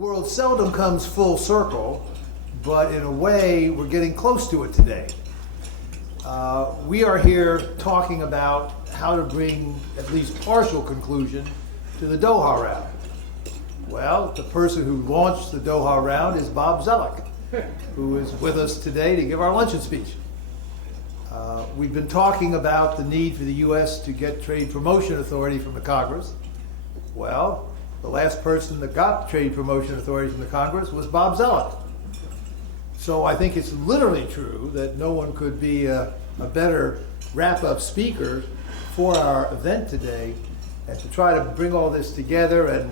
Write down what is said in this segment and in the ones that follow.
world seldom comes full circle, but in a way, we're getting close to it today. We are here talking about how to bring at least partial conclusion to the Doha round. Well, the person who launched the Doha round is Bob Zoellick, who is with us today to give our luncheon speech. We've been talking about the need for the U.S. to get trade promotion authority from the Congress. Well, the last person that got trade promotion authority from the Congress was Bob Zoellick. So I think it's literally true that no one could be a better wrap-up speaker for our event today, and to try to bring all this together and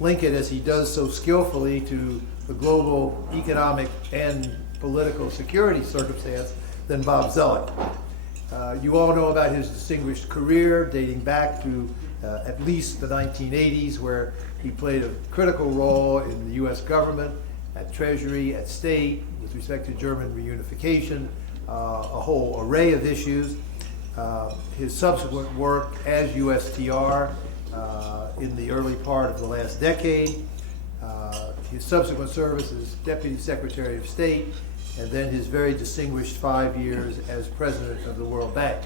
link it as he does so skillfully to the global economic and political security circumstance than Bob Zoellick. You all know about his distinguished career dating back to at least the 1980s, where he played a critical role in the U.S. government, at Treasury, at State, with respect to German reunification, a whole array of issues. His subsequent work as USTR in the early part of the last decade, his subsequent service as Deputy Secretary of State, and then his very distinguished 5 years as President of the World Bank.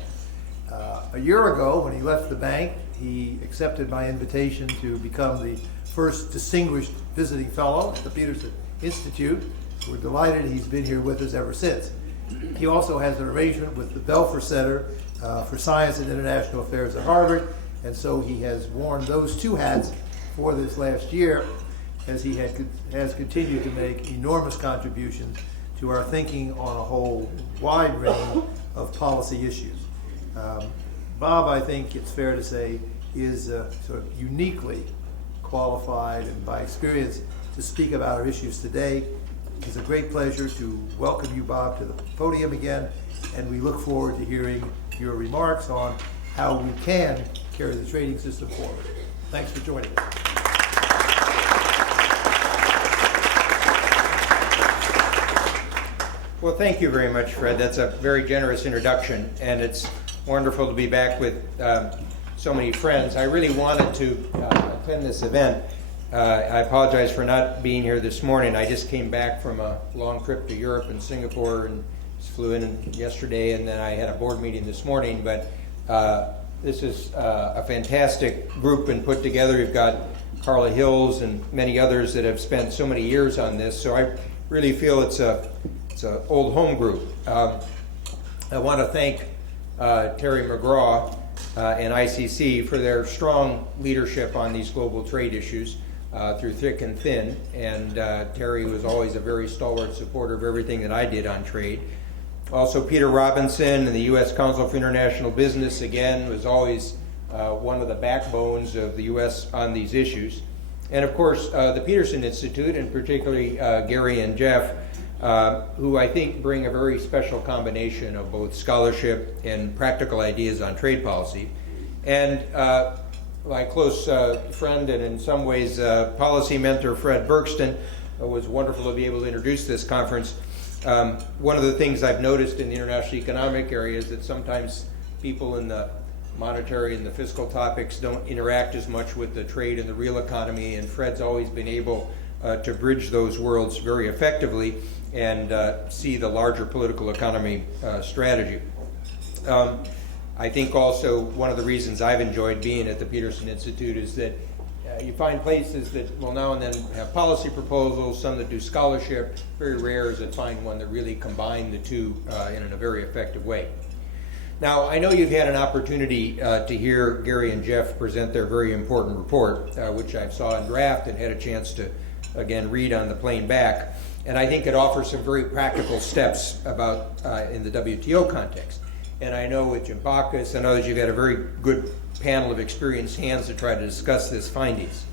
A year ago, when he left the bank, he accepted my invitation to become the first distinguished visiting fellow at the Peterson Institute. We're delighted he's been here with us ever since. He also has an arrangement with the Belfer Center for Science and International Affairs at Harvard, and so he has worn those two hats for this last year, as he has continued to make enormous contributions to our thinking on a whole wide range of policy issues. Bob, I think it's fair to say, is sort of uniquely qualified and by experience to speak about our issues today. It's a great pleasure to welcome you, Bob, to the podium again, and we look forward to hearing your remarks on how we can carry the trading system forward. Thanks for joining us. Well, thank you very much, Fred. That's a very generous introduction, and it's wonderful to be back with so many friends. I really wanted to attend this event. I apologize for not being here this morning. I just came back from a long trip to Europe and Singapore, and flew in yesterday, and then I had a board meeting this morning. But this is a fantastic group and put together. We've got Carla Hills and many others that have spent so many years on this. So I really feel it's an old home group. I want to thank Terry McGraw and ICC for their strong leadership on these global trade issues through thick and thin. And Terry was always a very stalwart supporter of everything that I did on trade. Also, Peter Robinson and the U.S. Council for International Business, again, was always one of the backbones of the U.S. on these issues. And of course, the Peterson Institute, and particularly Gary and Jeff, who I think bring a very special combination of both scholarship and practical ideas on trade policy. And my close friend and in some ways policy mentor, Fred Bergston, was wonderful to be able to introduce this conference. One of the things I've noticed in the international economic area is that sometimes people in the monetary and the fiscal topics don't interact as much with the trade and the real economy, and Fred's always been able to bridge those worlds very effectively and see the larger political economy strategy. I think also one of the reasons I've enjoyed being at the Peterson Institute is that you find places that will now and then have policy proposals, some that do scholarship. Very rare is to find one that really combine the two in a very effective way. Now, I know you've had an opportunity to hear Gary and Jeff present their very important report, which I saw in draft and had a chance to, again, read on the plane back. And I think it offers some very practical steps about in the WTO context. And I know with Jim Bacchus and others, you've had a very good panel of experienced hands to try to discuss this findings.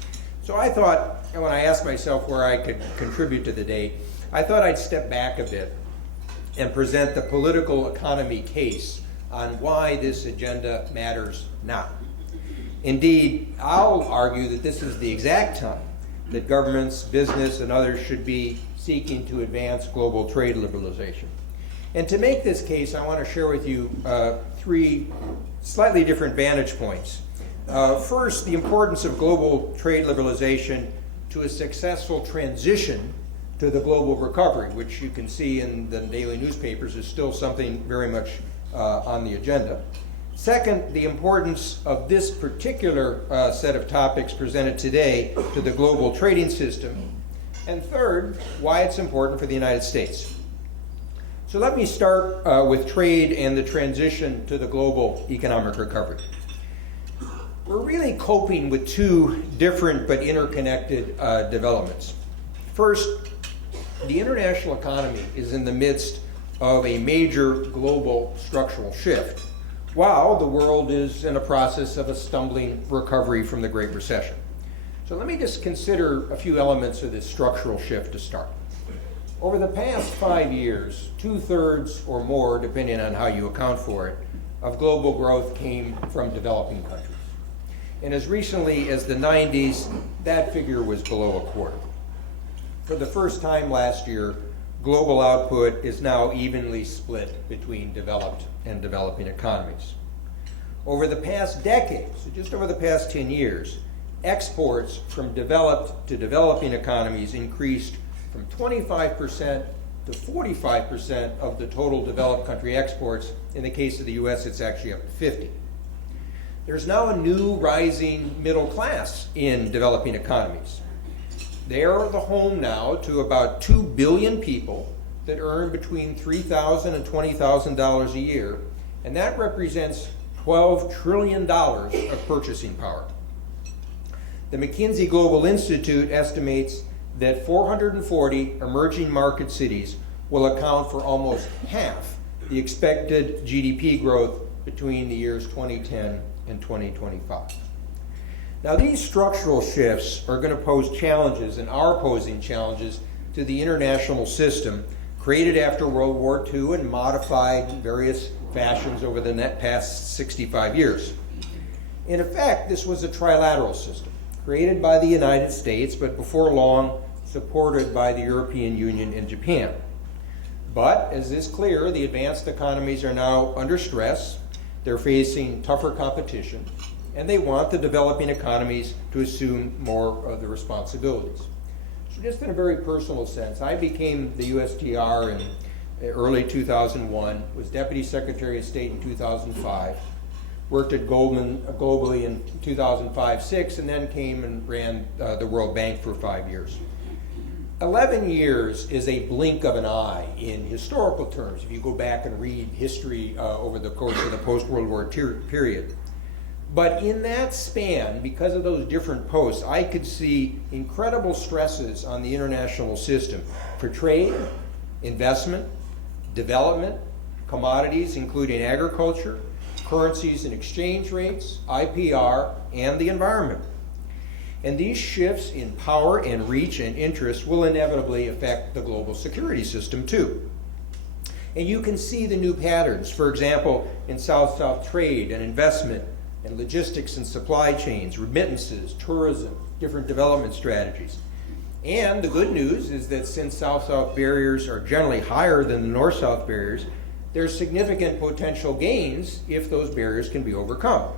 So I thought, when I asked myself where I could contribute to the day, I thought I'd step back a bit and present the political economy case on why this agenda matters now. Indeed, I'll argue that this is the exact time that governments, business, and others should be seeking to advance global trade liberalization. And to make this case, I want to share with you three slightly different vantage points. First, the importance of global trade liberalization to a successful transition to the global recovery, which you can see in the daily newspapers is still something very much on the agenda. Second, the importance of this particular set of topics presented today to the global trading system. And third, why it's important for the United States. So let me start with trade and the transition to the global economic recovery. We're really coping with two different but interconnected developments. First, the international economy is in the midst of a major global structural shift, while the world is in a process of a stumbling recovery from the Great Recession. So let me just consider a few elements of this structural shift to start. Over the past 5 years, 2/3 or more, depending on how you account for it, of global growth came from developing countries. And as recently as the 90s, that figure was below a quarter. For the first time last year, global output is now evenly split between developed and developing economies. Over the past decade, so just over the past 10 years, exports from developed to developing economies increased from 25% to 45% of the total developed country exports. In the case of the US, it's actually up to 50. There's now a new rising middle class in developing economies. They are the home now to about 2 billion people that earn between $3,000 and $20,000 a year, and that represents $12 trillion of purchasing power. The McKinsey Global Institute estimates that 440 emerging market cities will account for almost half the expected GDP growth between the years 2010 and 2025. Now, these structural shifts are going to pose challenges and are posing challenges to the international system created after World War II and modified in various fashions over the past 65 years. In effect, this was a trilateral system created by the United States, but before long supported by the European Union and Japan. But, as is clear, the advanced economies are now under stress. They're facing tougher competition, and they want the developing economies to assume more of the responsibilities. So just in a very personal sense, I became the USTR in early 2001, was Deputy Secretary of State in 2005, worked at Goldman globally in 2005-06, and then came and ran the World Bank for 5 years. 11 years is a blink of an eye in historical terms, if you go back and read history over the course of the post-World War II period. But in that span, because of those different posts, I could see incredible stresses on the international system for trade, investment, development, commodities, including agriculture, currencies and exchange rates, IPR, and the environment. And these shifts in power and reach and interest will inevitably affect the global security system too. And you can see the new patterns, for example, in South-South trade and investment and logistics and supply chains, remittances, tourism, different development strategies. And the good news is that since South-South barriers are generally higher than the North-South barriers, there's significant potential gains if those barriers can be overcome.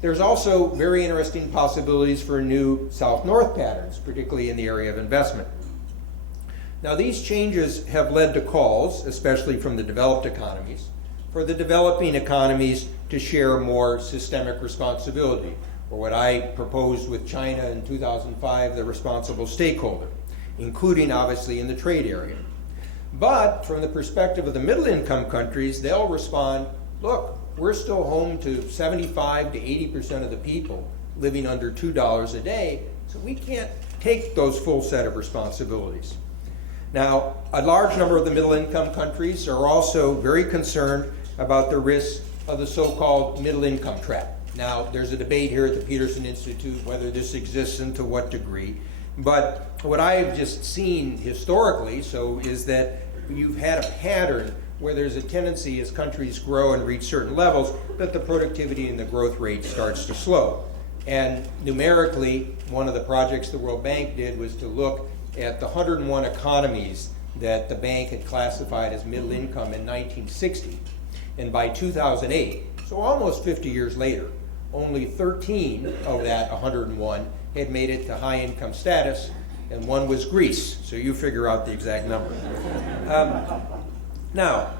There's also very interesting possibilities for new South-North patterns, particularly in the area of investment. Now, these changes have led to calls, especially from the developed economies, for the developing economies to share more systemic responsibility, or what I proposed with China in 2005, the responsible stakeholder, including obviously in the trade area. But from the perspective of the middle-income countries, they'll respond, look, we're still home to 75 to 80% of the people living under $2 a day, so we can't take those full set of responsibilities. Now, a large number of the middle-income countries are also very concerned about the risks of the so-called middle-income trap. Now, there's a debate here at the Peterson Institute whether this exists and to what degree. But what I've just seen historically, is that you've had a pattern where there's a tendency as countries grow and reach certain levels that the productivity and the growth rate starts to slow. And numerically, one of the projects the World Bank did was to look at the 101 economies that the bank had classified as middle income in 1960. And by 2008, so almost 50 years later, only 13 of that 101 had made it to high income status, and one was Greece. So you figure out the exact number. Now,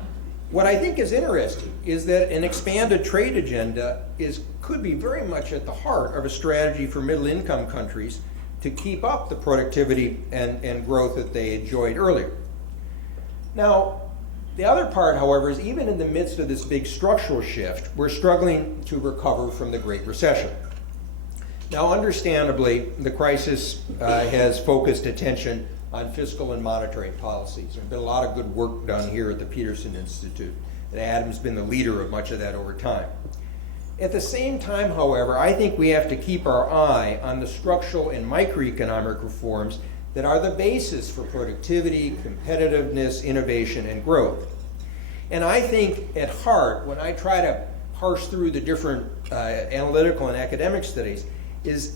what I think is interesting is that an expanded trade agenda could be very much at the heart of a strategy for middle income countries to keep up the productivity and growth that they enjoyed earlier. Now, the other part, however, is even in the midst of this big structural shift, we're struggling to recover from the Great Recession. Now, understandably, the crisis has focused attention on fiscal and monetary policies. There's been a lot of good work done here at the Peterson Institute, and Adam's been the leader of much of that over time. At the same time, however, I think we have to keep our eye on the structural and microeconomic reforms that are the basis for productivity, competitiveness, innovation, and growth. And I think at heart, when I try to parse through the different analytical and academic studies,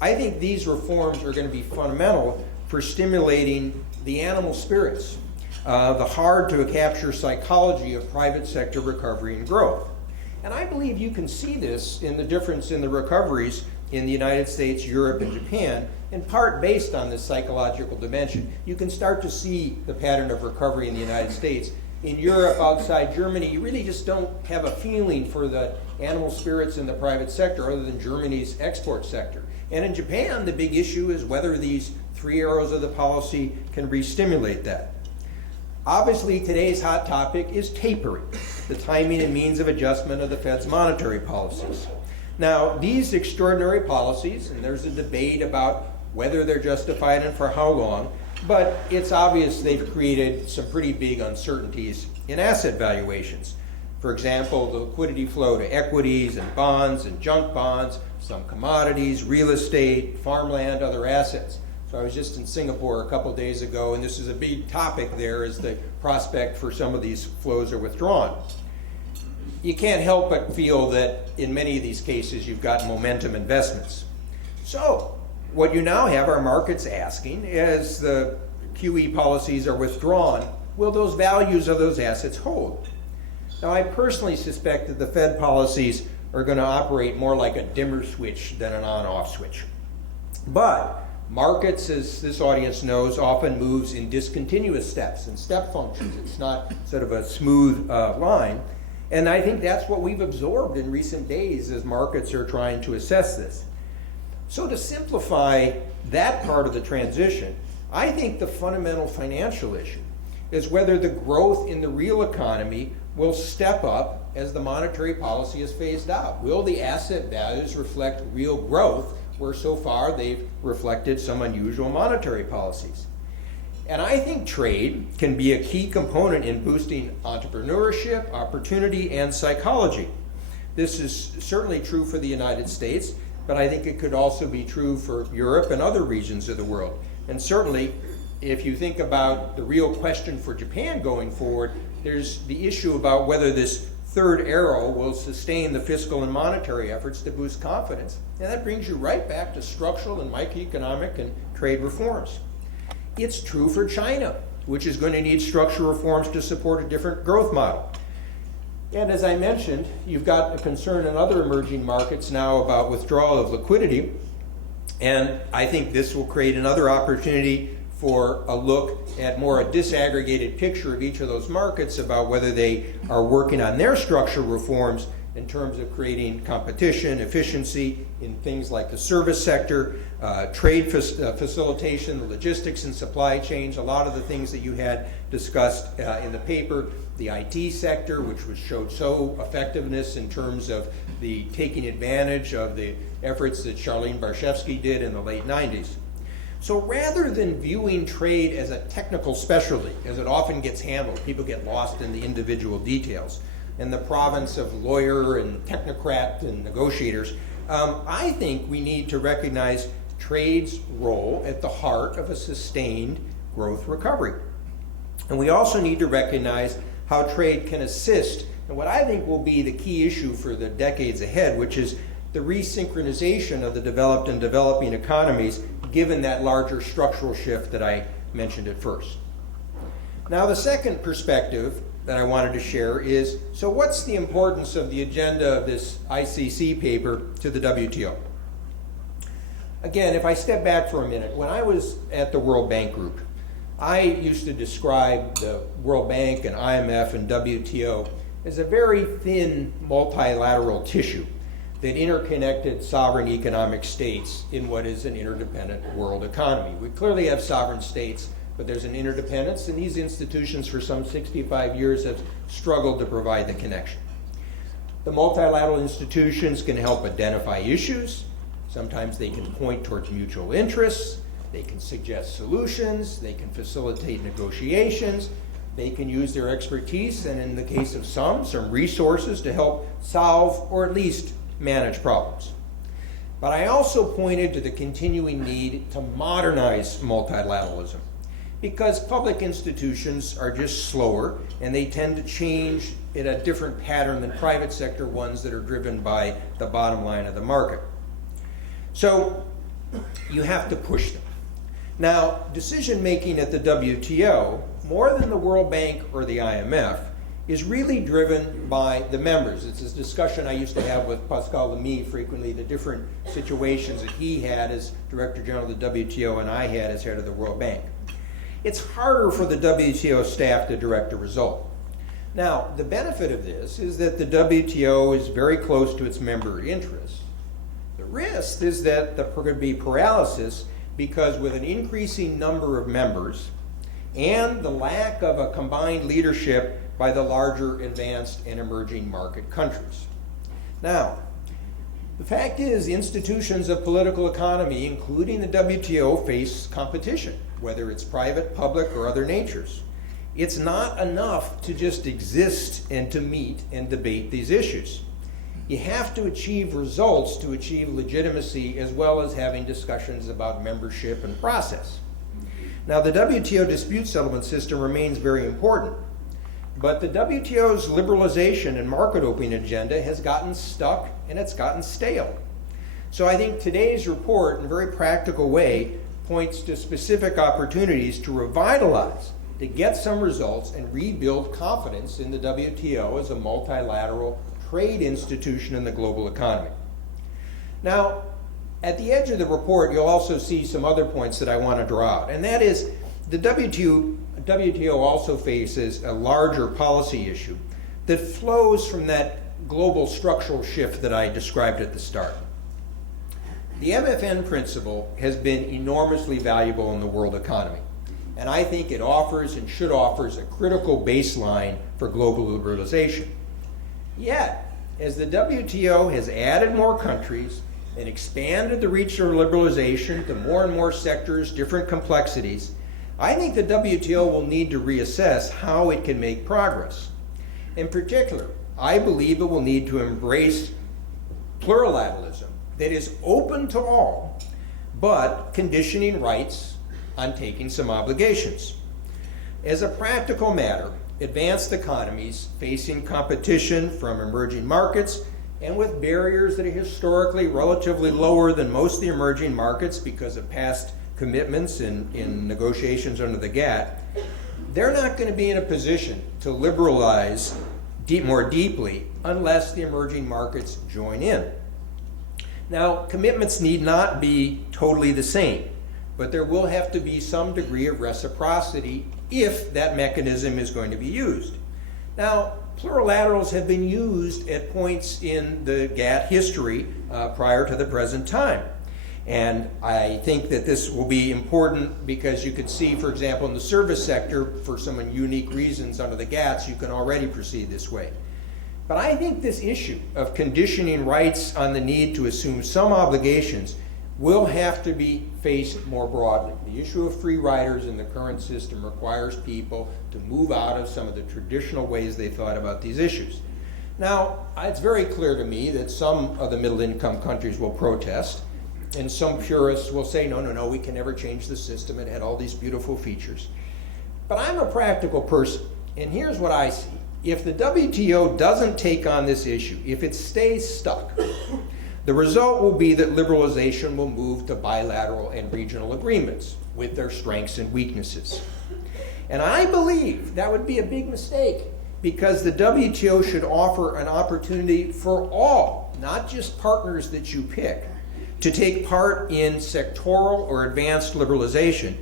I think these reforms are going to be fundamental for stimulating the animal spirits, the hard-to-capture psychology of private sector recovery and growth. And I believe you can see this in the difference in the recoveries in the United States, Europe, and Japan, in part based on this psychological dimension. You can start to see the pattern of recovery in the United States. In Europe, outside Germany, you really just don't have a feeling for the animal spirits in the private sector other than Germany's export sector. And in Japan, the big issue is whether these three arrows of the policy can re-stimulate that. Obviously, today's hot topic is tapering, the timing and means of adjustment of the Fed's monetary policies. Now, these extraordinary policies, and there's a debate about whether they're justified and for how long, but it's obvious they've created some pretty big uncertainties in asset valuations. For example, the liquidity flow to equities and bonds and junk bonds, some commodities, real estate, farmland, other assets. So I was just in Singapore a couple days ago, and this is a big topic there, is the prospect for some of these flows are withdrawn. You can't help but feel that in many of these cases you've got momentum investments. So what you now have are markets asking, as the QE policies are withdrawn, will those values of those assets hold? Now, I personally suspect that the Fed policies are going to operate more like a dimmer switch than an on-off switch. But markets, as this audience knows, often moves in discontinuous steps and step functions. It's not sort of a smooth line. And I think that's what we've absorbed in recent days as markets are trying to assess this. So to simplify that part of the transition, I think the fundamental financial issue is whether the growth in the real economy will step up as the monetary policy is phased out. Will the asset values reflect real growth, where so far they've reflected some unusual monetary policies? And I think trade can be a key component in boosting entrepreneurship, opportunity, and psychology. This is certainly true for the United States, but I think it could also be true for Europe and other regions of the world. And certainly, if you think about the real question for Japan going forward, there's the issue about whether this third arrow will sustain the fiscal and monetary efforts to boost confidence. And that brings you right back to structural and microeconomic and trade reforms. It's true for China, which is going to need structural reforms to support a different growth model. And as I mentioned, you've got a concern in other emerging markets now about withdrawal of liquidity. And I think this will create another opportunity for a look at more a disaggregated picture of each of those markets about whether they are working on their structural reforms in terms of creating competition, efficiency in things like the service sector, trade facilitation, the logistics and supply chains, a lot of the things that you had discussed in the paper, the IT sector, which showed so effectiveness in terms of the taking advantage of the efforts that Charlene Barshevsky did in the late 90s. So rather than viewing trade as a technical specialty, as it often gets handled, people get lost in the individual details, in the province of lawyer and technocrat and negotiators, I think we need to recognize trade's role at the heart of a sustained growth recovery. And we also need to recognize how trade can assist in what I think will be the key issue for the decades ahead, which is the resynchronization of the developed and developing economies, given that larger structural shift that I mentioned at first. Now, the second perspective that I wanted to share is, so what's the importance of the agenda of this ICC paper to the WTO? Again, if I step back for a minute, when I was at the World Bank Group, I used to describe the World Bank and IMF and WTO as a very thin multilateral tissue that interconnected sovereign economic states in what is an interdependent world economy. We clearly have sovereign states, but there's an interdependence, and these institutions for some 65 years have struggled to provide the connection. The multilateral institutions can help identify issues. Sometimes they can point towards mutual interests. They can suggest solutions. They can facilitate negotiations. They can use their expertise, and in the case of some resources to help solve or at least manage problems. But I also pointed to the continuing need to modernize multilateralism, because public institutions are just slower and they tend to change in a different pattern than private sector ones that are driven by the bottom line of the market. So you have to push them. Now, decision making at the WTO, more than the World Bank or the IMF, is really driven by the members. It's a discussion I used to have with Pascal Lamy frequently, the different situations that he had as Director General of the WTO and I had as head of the World Bank. It's harder for the WTO staff to direct a result. Now, the benefit of this is that the WTO is very close to its member interests. The risk is that there could be paralysis because with an increasing number of members and the lack of a combined leadership by the larger advanced and emerging market countries. Now, the fact is institutions of political economy, including the WTO, face competition, whether it's private, public, or other natures. It's not enough to just exist and to meet and debate these issues. You have to achieve results to achieve legitimacy, as well as having discussions about membership and process. Now, the WTO dispute settlement system remains very important, but the WTO's liberalization and market opening agenda has gotten stuck and it's gotten stale. So I think today's report, in a very practical way, points to specific opportunities to revitalize, to get some results and rebuild confidence in the WTO as a multilateral trade institution in the global economy. Now, at the edge of the report, you'll also see some other points that I want to draw out, and that is the WTO also faces a larger policy issue that flows from that global structural shift that I described at the start. The MFN principle has been enormously valuable in the world economy, and I think it offers and should offer a critical baseline for global liberalization. Yet, as the WTO has added more countries and expanded the reach of liberalization to more and more sectors, different complexities, I think the WTO will need to reassess how it can make progress. In particular, I believe it will need to embrace plurilateralism that is open to all, but conditioning rights on taking some obligations. As a practical matter, advanced economies facing competition from emerging markets and with barriers that are historically relatively lower than most of the emerging markets because of past commitments in negotiations under the GATT, they're not going to be in a position to liberalize more deeply unless the emerging markets join in. Now, commitments need not be totally the same, but there will have to be some degree of reciprocity if that mechanism is going to be used. Now, plurilaterals have been used at points in the GATT history prior to the present time. And I think that this will be important because you could see, for example, in the service sector, for some unique reasons under the GATTs, you can already proceed this way. But I think this issue of conditioning rights on the need to assume some obligations will have to be faced more broadly. The issue of free riders in the current system requires people to move out of some of the traditional ways they thought about these issues. Now, it's very clear to me that some of the middle-income countries will protest, and some purists will say, no, we can never change the system. It had all these beautiful features. But I'm a practical person, and here's what I see. If the WTO doesn't take on this issue, if it stays stuck, the result will be that liberalization will move to bilateral and regional agreements with their strengths and weaknesses. And I believe that would be a big mistake because the WTO should offer an opportunity for all, not just partners that you pick, to take part in sectoral or advanced liberalization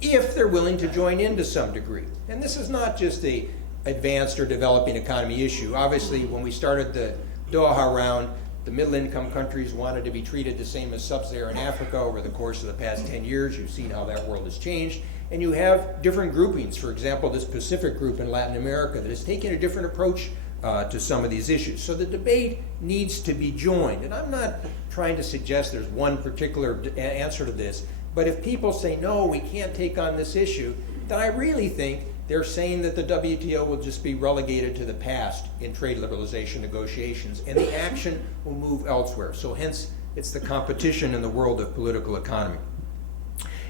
if they're willing to join in to some degree. And this is not just a advanced or developing economy issue. Obviously, when we started the Doha round, the middle-income countries wanted to be treated the same as sub-Saharan Africa. Over the course of the past 10 years, you've seen how that world has changed. And you have different groupings. For example, this Pacific group in Latin America that has taken a different approach to some of these issues. So the debate needs to be joined. And I'm not trying to suggest there's one particular answer to this, but if people say, no, we can't take on this issue, then I really think they're saying that the WTO will just be relegated to the past in trade liberalization negotiations, and the action will move elsewhere. So hence, it's the competition in the world of political economy.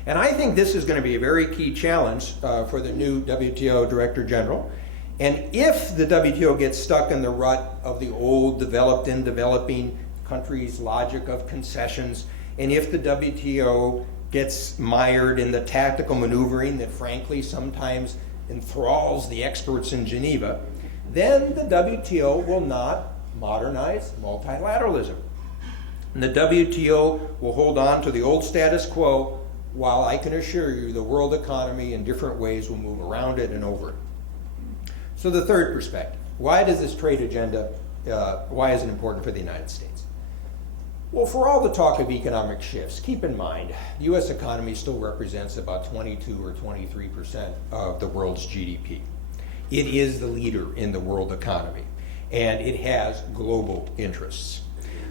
And I think this is going to be a very key challenge for the new WTO Director General. And if the WTO gets stuck in the rut of the old developed and developing countries' logic of concessions, and if the WTO gets mired in the tactical maneuvering that frankly sometimes enthralls the experts in Geneva, then the WTO will not modernize multilateralism. And the WTO will hold on to the old status quo, while I can assure you the world economy in different ways will move around it and over it. So the third perspective, why does this trade agenda, why is it important for the United States? Well, for all the talk of economic shifts, keep in mind, the U.S. economy still represents about 22 or 23% of the world's GDP. It is the leader in the world economy, and it has global interests.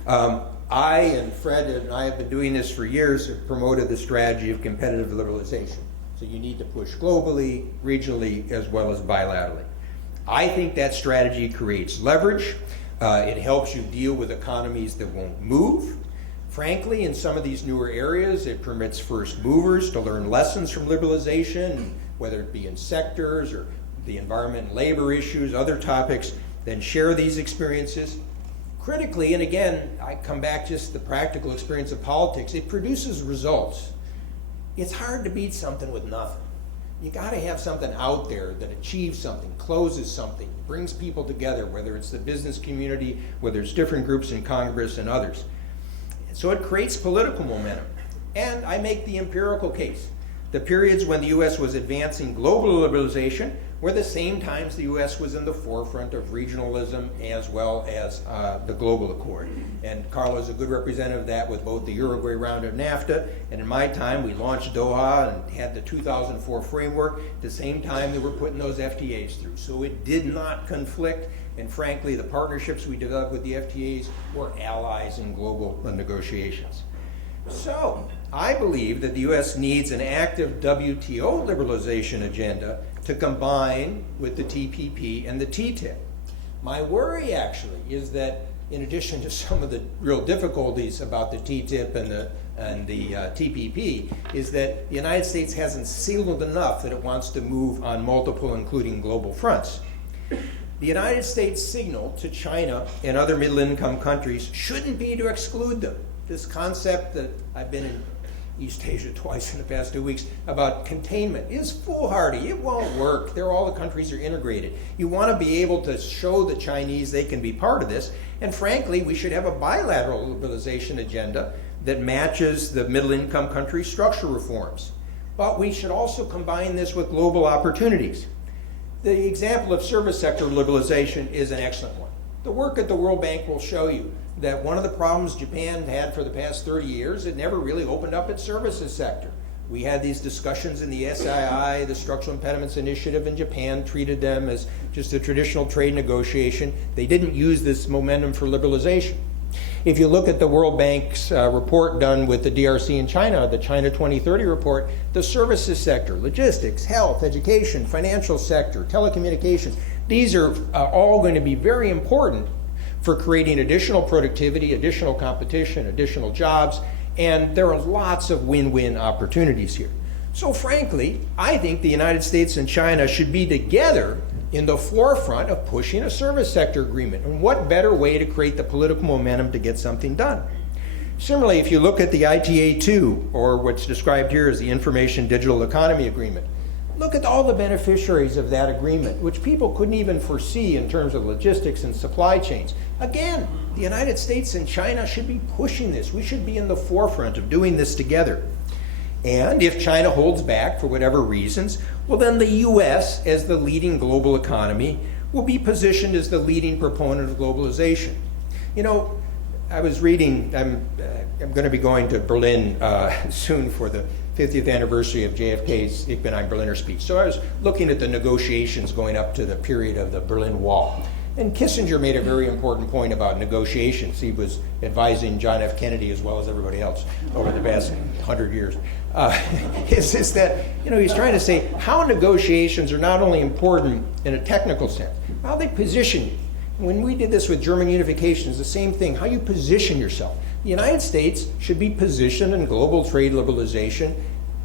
I and Fred and I have been doing this for years, have promoted the strategy of competitive liberalization. So you need to push globally, regionally, as well as bilaterally. I think that strategy creates leverage. It helps you deal with economies that won't move. Frankly, in some of these newer areas, it permits first movers to learn lessons from liberalization, whether it be in sectors or the environment and labor issues, other topics, then share these experiences. Critically, and again, I come back just to the practical experience of politics, it produces results. It's hard to beat something with nothing. You got to have something out there that achieves something, closes something, brings people together, whether it's the business community, whether it's different groups in Congress and others. So it creates political momentum. And I make the empirical case. The periods when the U.S. was advancing global liberalization were the same times the U.S. was in the forefront of regionalism as well as the global accord. And Carlos is a good representative of that with both the Uruguay round of NAFTA, and in my time we launched Doha and had the 2004 framework at the same time they were putting those FTAs through. So it did not conflict, and frankly the partnerships we developed with the FTAs were allies in global negotiations. So I believe that the U.S. needs an active WTO liberalization agenda to combine with the TPP and the TTIP. My worry actually is that in addition to some of the real difficulties about the TTIP and the TPP, is that the United States hasn't signaled enough that it wants to move on multiple, including global fronts. The United States signal to China and other middle-income countries shouldn't be to exclude them. This concept that I've been in East Asia twice in the past 2 weeks about containment is foolhardy. It won't work. All the countries are integrated. You want to be able to show the Chinese they can be part of this. And frankly, we should have a bilateral liberalization agenda that matches the middle-income countries' structural reforms. But we should also combine this with global opportunities. The example of service sector liberalization is an excellent one. The work at the World Bank will show you that one of the problems Japan had for the past 30 years, it never really opened up its services sector. We had these discussions in the SII, the Structural Impediments Initiative in Japan, treated them as just a traditional trade negotiation. They didn't use this momentum for liberalization. If you look at the World Bank's report done with the DRC in China, the China 2030 report, the services sector, logistics, health, education, financial sector, telecommunications, these are all going to be very important for creating additional productivity, additional competition, additional jobs, and there are lots of win-win opportunities here. So frankly, I think the United States and China should be together in the forefront of pushing a service sector agreement. And what better way to create the political momentum to get something done? Similarly, if you look at the ITA-2, or what's described here as the Information Digital Economy Agreement, Look at all the beneficiaries of that agreement, which people couldn't even foresee in terms of logistics and supply chains. Again, the United States and China should be pushing this. We should be in the forefront of doing this together. And if China holds back for whatever reasons, well then the US, as the leading global economy, will be positioned as the leading proponent of globalization. You know, I was reading, I'm going to be going to Berlin soon for the 50th anniversary of JFK's Ich bin ein Berliner speech. So I was looking at the negotiations going up to the period of the Berlin Wall. And Kissinger made a very important point about negotiations. He was advising John F. Kennedy as well as everybody else over the past 100 years. Is that, you know, he's trying to say how negotiations are not only important in a technical sense, how they position you. When we did this with German unification, it's the same thing, how you position yourself. The United States should be positioned in global trade liberalization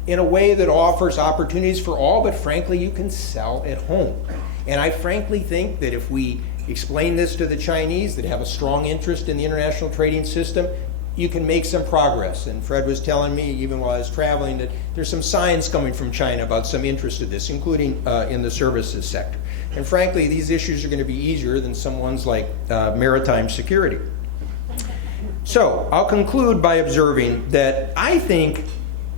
in a way that offers opportunities for all, but frankly, you can sell at home. And I frankly think that if we explain this to the Chinese that have a strong interest in the international trading system, you can make some progress. And Fred was telling me, even while I was traveling, that there's some signs coming from China about some interest in this, including in the services sector. And frankly, these issues are going to be easier than some ones like maritime security. So I'll conclude by observing that I think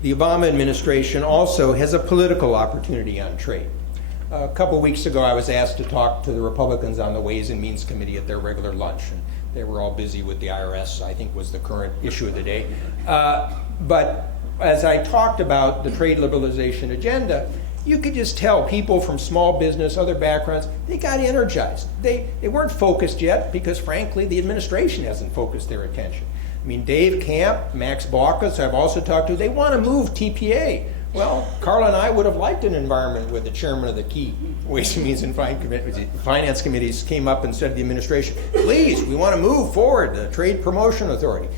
the Obama administration also has a political opportunity on trade. A couple weeks ago, I was asked to talk to the Republicans on the Ways and Means Committee at their regular lunch. And they were all busy with the IRS, I think was the current issue of the day. But as I talked about the trade liberalization agenda, you could just tell people from small business, other backgrounds, they got energized. They weren't focused yet because, frankly, the administration hasn't focused their attention. I mean, Dave Camp, Max Baucus, I've also talked to, they want to move TPA. Well, Carla and I would have liked an environment where the chairman of the key Ways and Means and Finance Committees came up and said to the administration, please, we want to move forward, the Trade Promotion Authority.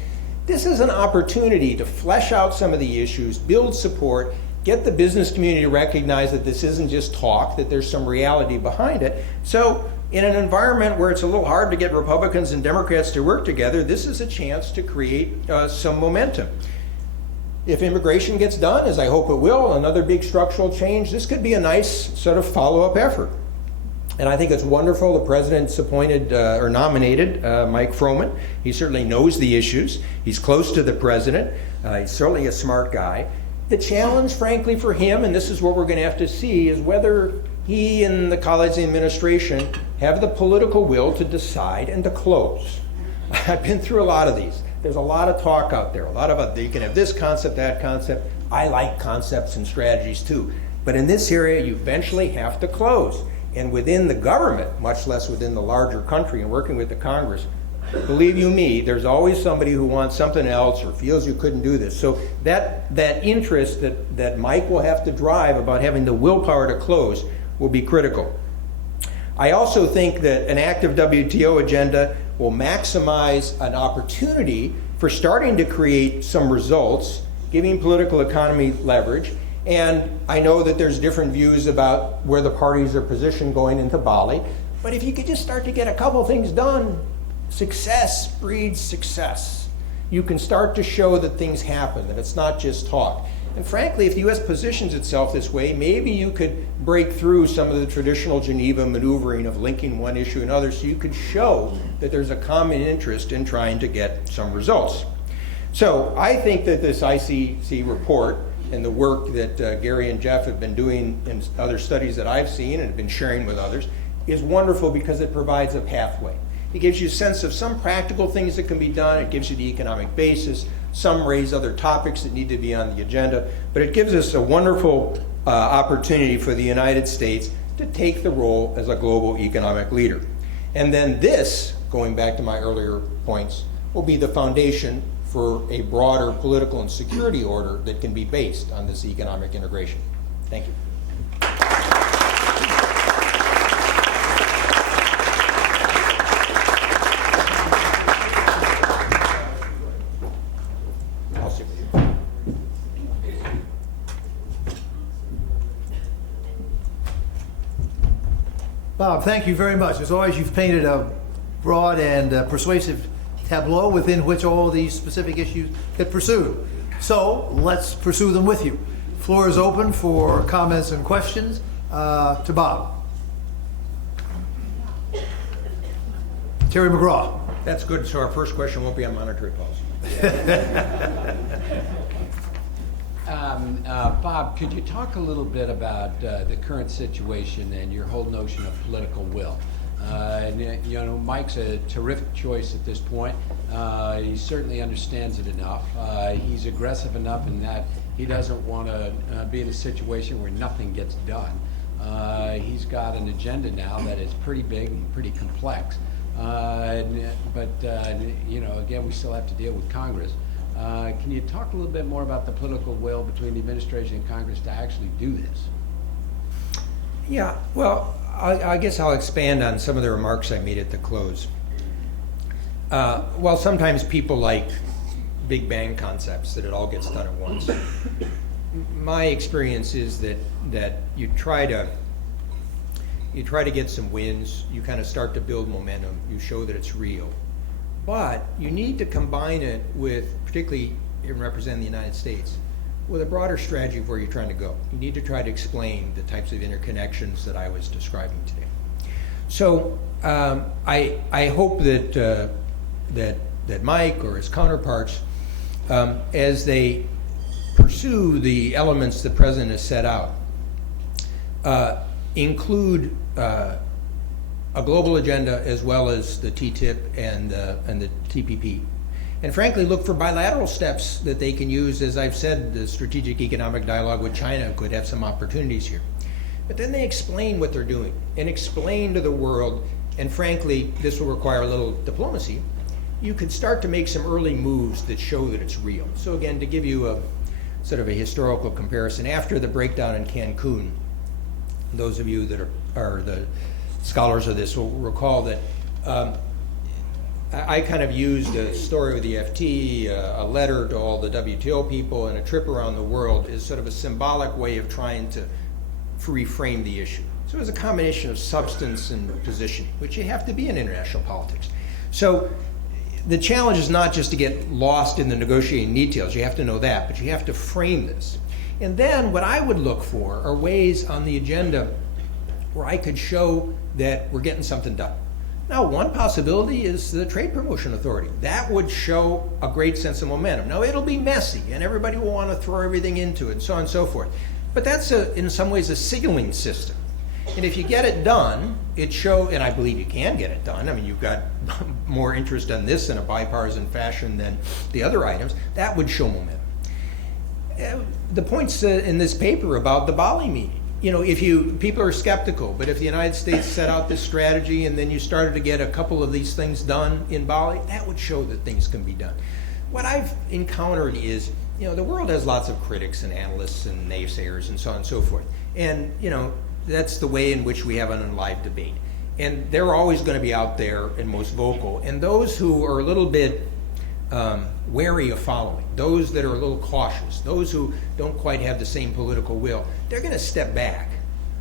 This is an opportunity to flesh out some of the issues, build support, get the business community to recognize that this isn't just talk, that there's some reality behind it. So in an environment where it's a little hard to get Republicans and Democrats to work together, this is a chance to create some momentum. If immigration gets done, as I hope it will, another big structural change, this could be a nice sort of follow-up effort. And I think it's wonderful the president's appointed or nominated Mike Froman. He certainly knows the issues. He's close to the president. He's certainly a smart guy. The challenge, frankly, for him, and this is what we're going to have to see, is whether he and the college administration have the political will to decide and to close. I've been through a lot of these. There's a lot of talk out there. A lot of you can have this concept, that concept. I like concepts and strategies too. But in this area, you eventually have to close. And within the government, much less within the larger country and working with the Congress, believe you me, there's always somebody who wants something else or feels you couldn't do this. So that interest that Mike will have to drive about having the willpower to close will be critical. I also think that an active WTO agenda will maximize an opportunity for starting to create some results, giving political economy leverage. And I know that there's different views about where the parties are positioned going into Bali. But if you could just start to get a couple things done, success breeds success. You can start to show that things happen, that it's not just talk. And frankly, if the U.S. positions itself this way, maybe you could break through some of the traditional Geneva maneuvering of linking one issue and another, so you could show that there's a common interest in trying to get some results. So I think that this ICC report and the work that Gary and Jeff have been doing in other studies that I've seen and have been sharing with others is wonderful because it provides a pathway. It gives you a sense of some practical things that can be done. It gives you the economic basis. Some raise other topics that need to be on the agenda. But it gives us a wonderful opportunity for the United States to take the role as a global economic leader. And then this, going back to my earlier points, will be the foundation for a broader political and security order that can be based on this economic integration. Thank you. Bob, thank you very much. As always, you've painted a broad and persuasive tableau within which all these specific issues get pursued. So let's pursue them with you. Floor is open for comments and questions to Bob. Terry McGraw. That's good, so our first question won't be on monetary policy. Bob, could you talk a little bit about the current situation and your whole notion of political will? Mike's a terrific choice at this point. He certainly understands it enough. He's aggressive enough in that he doesn't want to be in a situation where nothing gets done. He's got an agenda now that is pretty big and pretty complex. Again, we still have to deal with Congress. Can you talk a little bit more about the political will between the administration and Congress to actually do this? Yeah, well, I guess I'll expand on some of the remarks I made at the close. Well, sometimes people like Big Bang concepts, that it all gets done at once. My experience is that you try to get some wins, you kind of start to build momentum, you show that it's real. But you need to combine it with, particularly in representing the United States, with a broader strategy of where you're trying to go. You need to try to explain the types of interconnections that I was describing today. So I hope that Mike or his counterparts, as they pursue the elements the President has set out, include a global agenda as well as the TTIP and the TPP. And frankly, look for bilateral steps that they can use. As I've said, the strategic economic dialogue with China could have some opportunities here. But then they explain what they're doing and explain to the world, and frankly, this will require a little diplomacy. You could start to make some early moves that show that it's real. So again, to give you a sort of a historical comparison, after the breakdown in Cancun, those of you that are the scholars of this will recall that I kind of used a story with the FT, a letter to all the WTO people, and a trip around the world as sort of a symbolic way of trying to reframe the issue. So it was a combination of substance and positioning, which you have to be in international politics. So the challenge is not just to get lost in the negotiating details, you have to know that, but you have to frame this. And then what I would look for are ways on the agenda where I could show that we're getting something done. Now, one possibility is the Trade Promotion Authority. That would show a great sense of momentum. Now, it'll be messy, and everybody will want to throw everything into it, and so on and so forth. But that's, in some ways, a signaling system. And if you get it done, and I believe you can get it done. I mean, you've got more interest in this in a bipartisan fashion than the other items. That would show momentum. The points in this paper about the Bali meeting. People are skeptical, but if the United States set out this strategy and then you started to get a couple of these things done in Bali, that would show that things can be done. What I've encountered is, the world has lots of critics and analysts and naysayers and so on and so forth. And, that's the way in which we have an live debate. And they're always going to be out there and most vocal. And those who are a little bit wary of following, those that are a little cautious, those who don't quite have the same political will, they're going to step back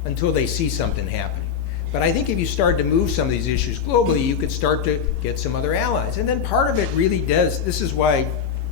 until they see something happening. But I think if you start to move some of these issues globally, you could start to get some other allies. And then part of it really does, this is why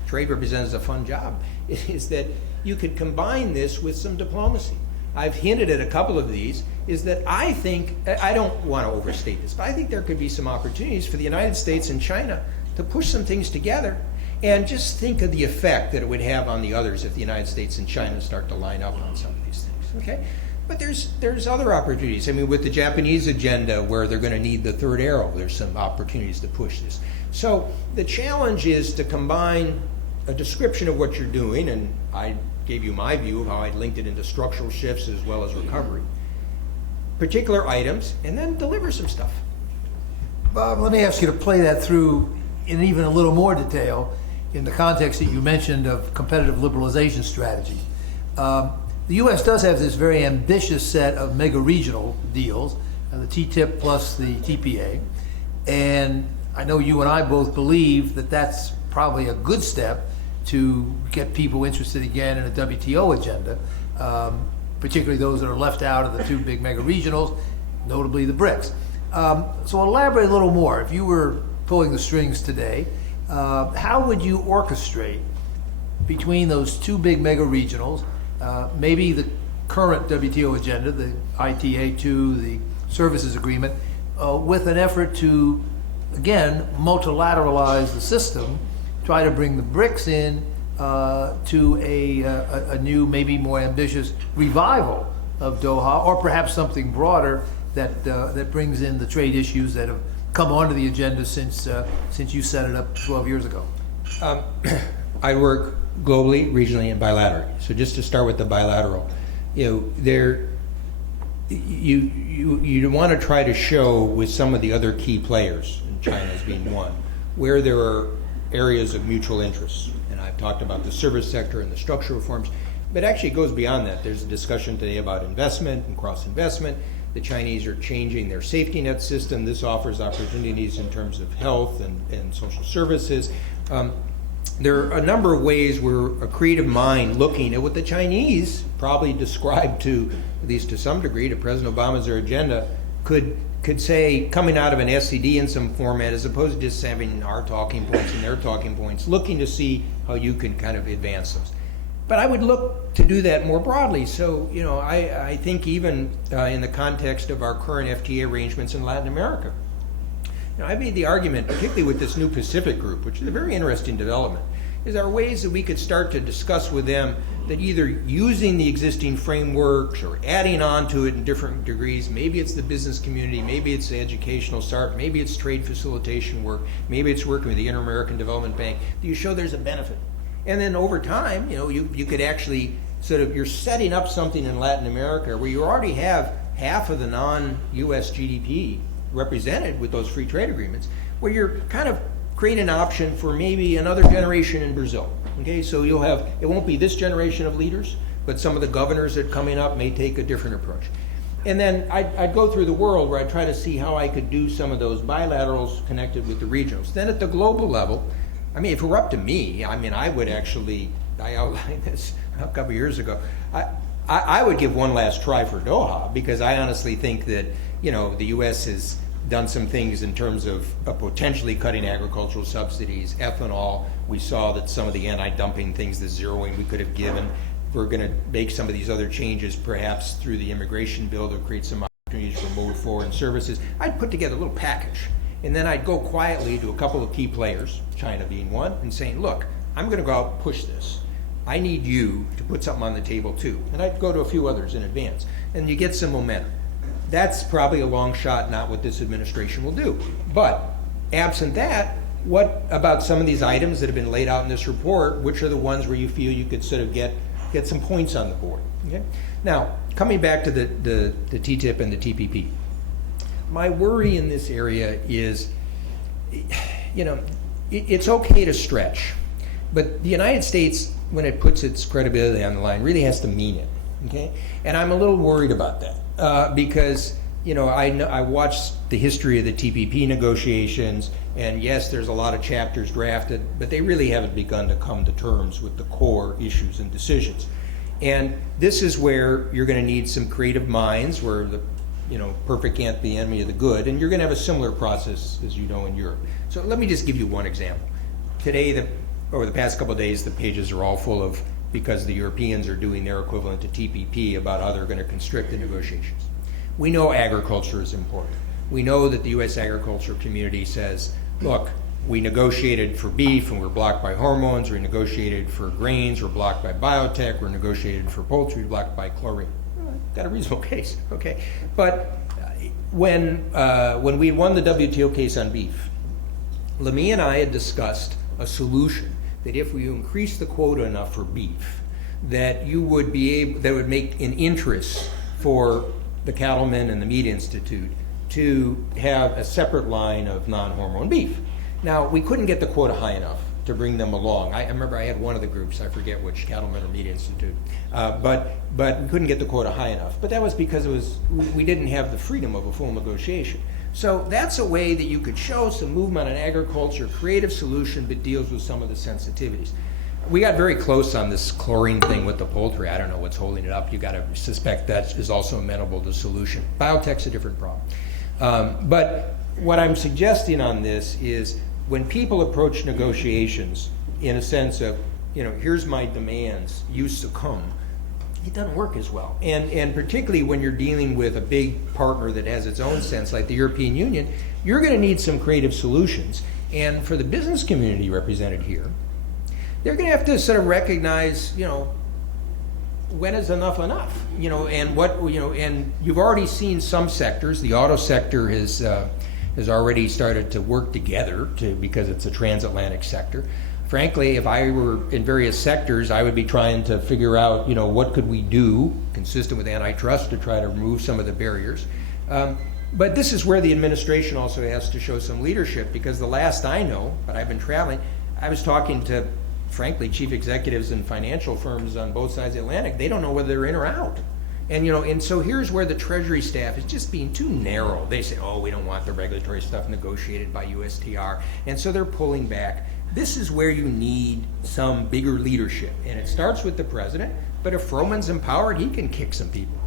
trade represents a fun job, is that you could combine this with some diplomacy. I've hinted at a couple of these, is that I think, I don't want to overstate this, but I think there could be some opportunities for the United States and China to push some things together. And just think of the effect that it would have on the others if the United States and China start to line up on some of these things, okay? But there's other opportunities. I mean, with the Japanese agenda, where they're going to need the third arrow, there's some opportunities to push this. So the challenge is to combine a description of what you're doing, and I gave you my view of how I linked it into structural shifts as well as recovery, particular items, and then deliver some stuff. Bob, let me ask you to play that through in even a little more detail in the context that you mentioned of competitive liberalization strategy. The U.S. does have this very ambitious set of mega-regional deals, the TTIP plus the TPA, and I know you and I both believe that that's probably a good step to get people interested again in a WTO agenda, particularly those that are left out of the two big mega-regionals, notably the BRICS. So elaborate a little more. If you were pulling the strings today, how would you orchestrate between those two big mega-regionals maybe the current WTO agenda, the ITA2, the services agreement, with an effort to, again, multilateralize the system, try to bring the BRICS in to a new, maybe more ambitious revival of Doha, or perhaps something broader that brings in the trade issues that have come onto the agenda since you set it up 12 years ago. I work globally, regionally, and bilaterally. So just to start with the bilateral, you want to try to show with some of the other key players, and China as being one, where there are areas of mutual interest. And I've talked about the service sector and the structural reforms, but actually it goes beyond that. There's a discussion today about investment and cross-investment. The Chinese are changing their safety net system. This offers opportunities in terms of health and social services. There are a number of ways where a creative mind looking at what the Chinese probably described to, at least to some degree, to President Obama's their agenda, could say, coming out of an SCD in some format, as opposed to just having our talking points and their talking points, looking to see how you can kind of advance those. But I would look to do that more broadly. So, I think even in the context of our current FTA arrangements in Latin America, I made the argument, particularly with this new Pacific group, which is a very interesting development, is there are ways that we could start to discuss with them that either using the existing frameworks or adding on to it in different degrees, maybe it's the business community, maybe it's the educational start, maybe it's trade facilitation work, maybe it's working with the Inter-American Development Bank, that you show there's a benefit. And then over time, you could actually you're setting up something in Latin America where you already have half of the non-US GDP represented with those free trade agreements, where you're kind of creating an option for maybe another generation in Brazil. Okay, so it won't be this generation of leaders, but some of the governors that are coming up may take a different approach. And then I'd go through the world where I'd try to see how I could do some of those bilaterals connected with the regionals. Then at the global level, if it were up to me, I would actually, I outlined this a couple years ago, I would give one last try for Doha, because I honestly think that, the U.S. has done some things in terms of potentially cutting agricultural subsidies, ethanol. We saw that some of the anti-dumping things, the zeroing we could have given. We're going to make some of these other changes, perhaps through the immigration bill, to create some opportunities for move foreign services. I'd put together a little package, and then I'd go quietly to a couple of key players, China being one, and saying, look, I'm going to go out and push this. I need you to put something on the table too. And I'd go to a few others in advance, and you get some momentum. That's probably a long shot, not what this administration will do. But absent that, what about some of these items that have been laid out in this report? Which are the ones where you feel you could sort of get some points on the board? Okay. Now, coming back to the TTIP and the TPP, my worry in this area is, it's okay to stretch, but the United States, when it puts its credibility on the line, really has to mean it. Okay, and I'm a little worried about that. Because I watched the history of the TPP negotiations, and yes, there's a lot of chapters drafted, but they really haven't begun to come to terms with the core issues and decisions. And this is where you're going to need some creative minds, where the perfect can't be enemy of the good, and you're going to have a similar process as in Europe. So let me just give you one example. Today, over the past couple of days, the pages are all full of, because the Europeans are doing their equivalent to TPP, about how they're going to constrict the negotiations. We know agriculture is important. We know that the U.S. agriculture community says, look, we negotiated for beef and we're blocked by hormones, we negotiated for grains, we're blocked by biotech, we're negotiated for poultry, blocked by chlorine. Got a reasonable case, okay? But when we won the WTO case on beef, Lemmy and I had discussed a solution that if we increase the quota enough for beef, that would make an interest for the cattlemen and the Meat Institute to have a separate line of non-hormone beef. Now, we couldn't get the quota high enough to bring them along. I remember I had one of the groups, I forget which, Cattlemen or Meat Institute, but we couldn't get the quota high enough. But that was because we didn't have the freedom of a full negotiation. So that's a way that you could show some movement on agriculture, creative solution that deals with some of the sensitivities. We got very close on this chlorine thing with the poultry. I don't know what's holding it up. You got to suspect that is also amenable to solution. Biotech's a different problem. But what I'm suggesting on this is, when people approach negotiations in a sense of, here's my demands, you succumb, it doesn't work as well. And particularly when you're dealing with a big partner that has its own sense, like the European Union, you're going to need some creative solutions. And for the business community represented here, they're going to have to sort of recognize, when is enough enough? And you've already seen some sectors. The auto sector has already started to work together because it's a transatlantic sector. Frankly, if I were in various sectors, I would be trying to figure out, what could we do consistent with antitrust to try to remove some of the barriers. But this is where the administration also has to show some leadership, because the last I know, but I've been traveling, I was talking to, frankly, chief executives in financial firms on both sides of the Atlantic. They don't know whether they're in or out. And so here's where the Treasury staff is just being too narrow. They say, oh, we don't want the regulatory stuff negotiated by USTR. And so they're pulling back. This is where you need some bigger leadership. And it starts with the president, but if Froman's empowered, he can kick some people.